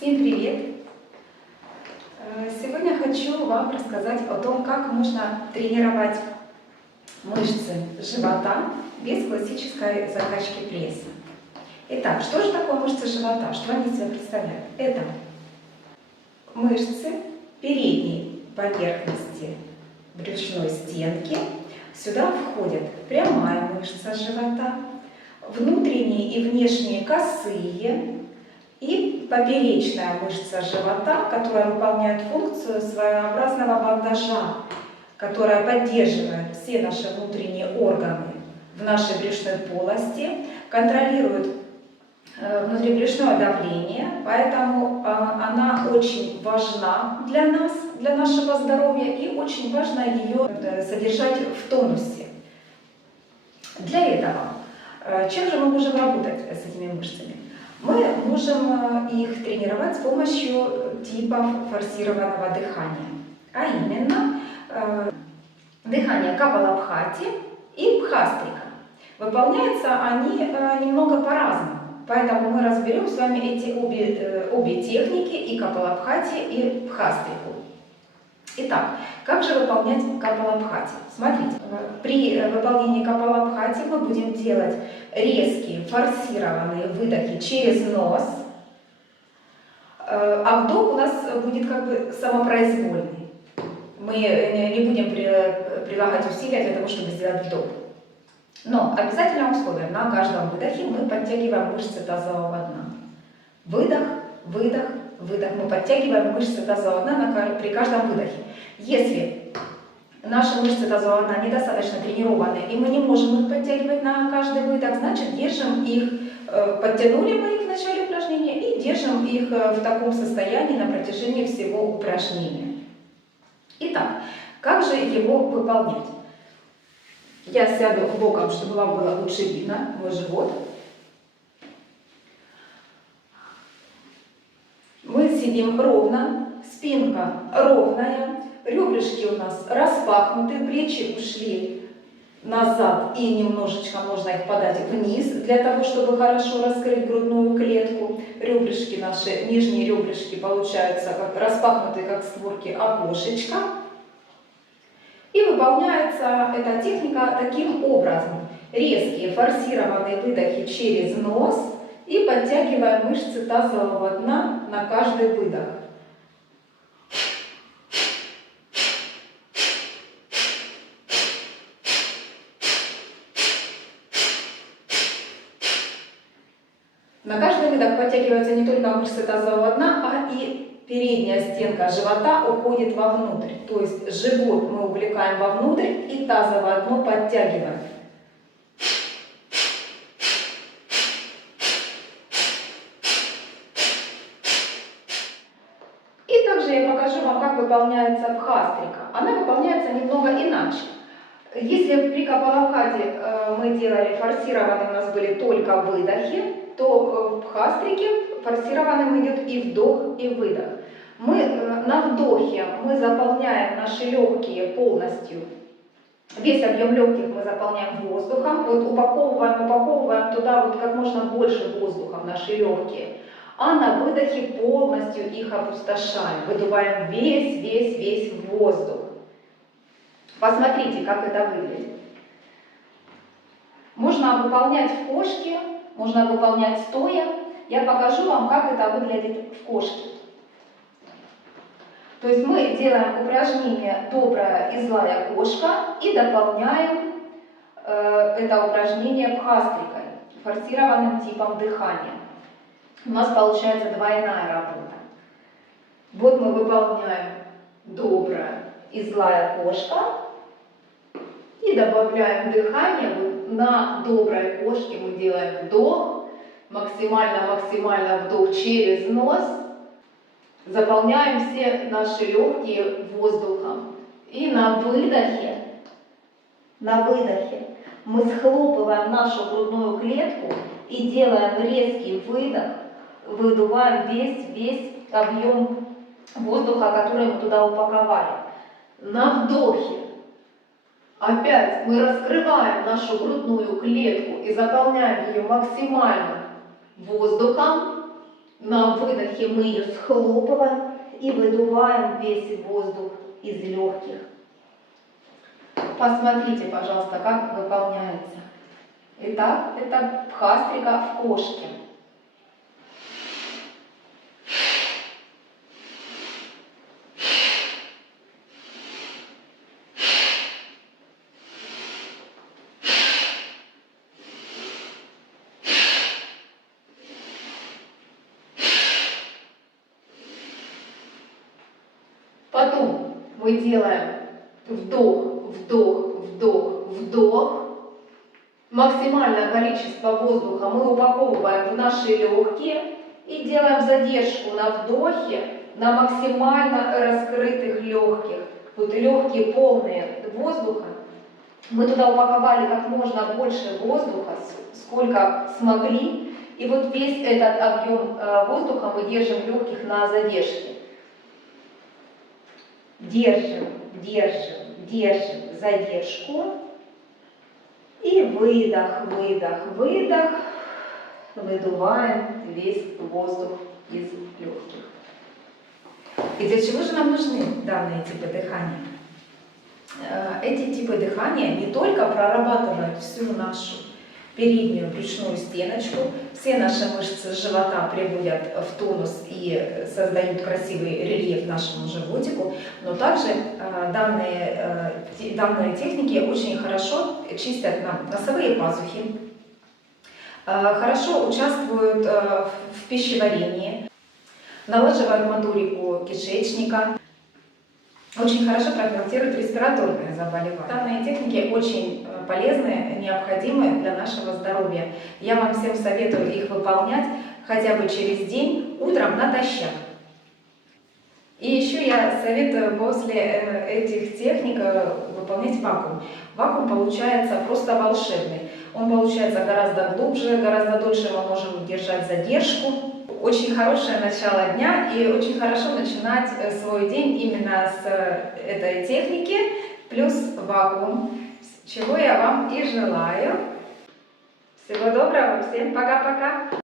Всем привет! Сегодня хочу вам рассказать о том, как можно тренировать мышцы живота без классической закачки пресса. Итак, что же такое мышцы живота? Что они из себя представляют? Это мышцы передней поверхности брюшной стенки. Сюда входят прямая мышца живота, внутренние и внешние косые, и поперечная мышца живота, которая выполняет функцию своеобразного бандажа, которая поддерживает все наши внутренние органы в нашей брюшной полости, контролирует внутрибрюшное давление, поэтому она очень важна для нас, для нашего здоровья, и очень важно ее содержать в тонусе. Для этого, чем же мы можем работать с этими мышцами? Мы можем их тренировать с помощью типов форсированного дыхания, а именно дыхание Капалабхати и Бхастрика. Выполняются они немного по-разному, поэтому мы разберем с вами эти обе техники, и Капалабхати, и Бхастрику. Итак, как же выполнять Капалабхати? Смотрите, при выполнении Капалабхати мы будем делать резкие форсированные выдохи через нос, а вдох у нас будет как бы самопроизвольный. Мы не будем прилагать усилия для того, чтобы сделать вдох. Но обязательно условие: на каждом выдохе мы подтягиваем мышцы тазового дна. Выдох, выдох, выдох. Мы подтягиваем мышцы тазового дна при каждом выдохе. Если наши мышцы тазового дна недостаточно тренированы, и мы не можем их подтягивать на каждый выдох, значит держим их, подтянули мы их в начале упражнения и держим их в таком состоянии на протяжении всего упражнения. Итак, как же его выполнять? Я сяду боком, чтобы вам было лучше видно мой живот. Мы сидим ровно, спинка ровная, ребрышки у нас распахнуты, плечи ушли назад и немножечко можно их подать вниз, для того, чтобы хорошо раскрыть грудную клетку. Ребрышки наши, нижние ребрышки получаются как распахнутые, как створки окошечка. И выполняется эта техника таким образом: резкие форсированные выдохи через нос и подтягивая мышцы тазового дна на каждый выдох. На каждый выдох подтягиваются не только мышцы тазового дна, а и передняя стенка живота уходит вовнутрь. То есть живот мы увлекаем вовнутрь и тазовое дно подтягиваем. И также я покажу вам, как выполняется Бхастрика. Она выполняется немного иначе. Если при Капалабхати мы делали форсированные, у нас были только выдохи, то в Бхастрике форсированным идет и вдох, и выдох. На вдохе мы заполняем наши легкие полностью. Весь объем легких мы заполняем воздухом. Вот упаковываем туда вот как можно больше воздуха в наши легкие. А на выдохе полностью их опустошаем. Выдуваем весь воздух. Посмотрите, как это выглядит. Можно выполнять в кошке, можно выполнять стоя. Я покажу вам, как это выглядит в кошке. То есть мы делаем упражнение «Добрая и злая кошка» и дополняем это упражнение Бхастрикой, форсированным типом дыхания. У нас получается двойная работа. Вот мы выполняем «Добрая и злая кошка» и добавляем дыхание. Вот на доброй кошке мы делаем вдох, максимально вдох через нос. Заполняем все наши легкие воздухом. И на выдохе мы схлопываем нашу грудную клетку и делаем резкий выдох. Выдуваем весь объем воздуха, который мы туда упаковали. На вдохе опять мы раскрываем нашу грудную клетку и заполняем ее максимально воздухом. На выдохе мы ее схлопываем и выдуваем весь воздух из легких. Посмотрите, пожалуйста, как выполняется. Итак, это бхастрика в кошке. Потом мы делаем вдох, вдох, вдох, вдох. Максимальное количество воздуха мы упаковываем в наши легкие и делаем задержку на вдохе на максимально раскрытых легких. Вот легкие полные воздуха. Мы туда упаковали как можно больше воздуха, сколько смогли. И вот весь этот объем воздуха мы держим в легких на задержке. Держим, держим, держим задержку. И выдох, выдох, выдох. Выдуваем весь воздух из легких. И для чего же нам нужны данные типы дыхания? Эти типы дыхания не только прорабатывают всю нашу переднюю брюшную стеночку, все наши мышцы живота приводят в тонус и создают красивый рельеф нашему животику, но также данные техники очень хорошо чистят нам носовые пазухи, хорошо участвуют в пищеварении, налаживают моторику кишечника, очень хорошо профилактируют респираторные заболевания. Данные техники очень полезны, необходимы для нашего здоровья. Я вам всем советую их выполнять хотя бы через день, утром натощак. И еще я советую после этих техник выполнять вакуум. Вакуум получается просто волшебный. Он получается гораздо глубже, гораздо дольше мы можем держать задержку. Очень хорошее начало дня и очень хорошо начинать свой день именно с этой техники плюс вакуум, чего я вам и желаю. Всего доброго, всем пока-пока!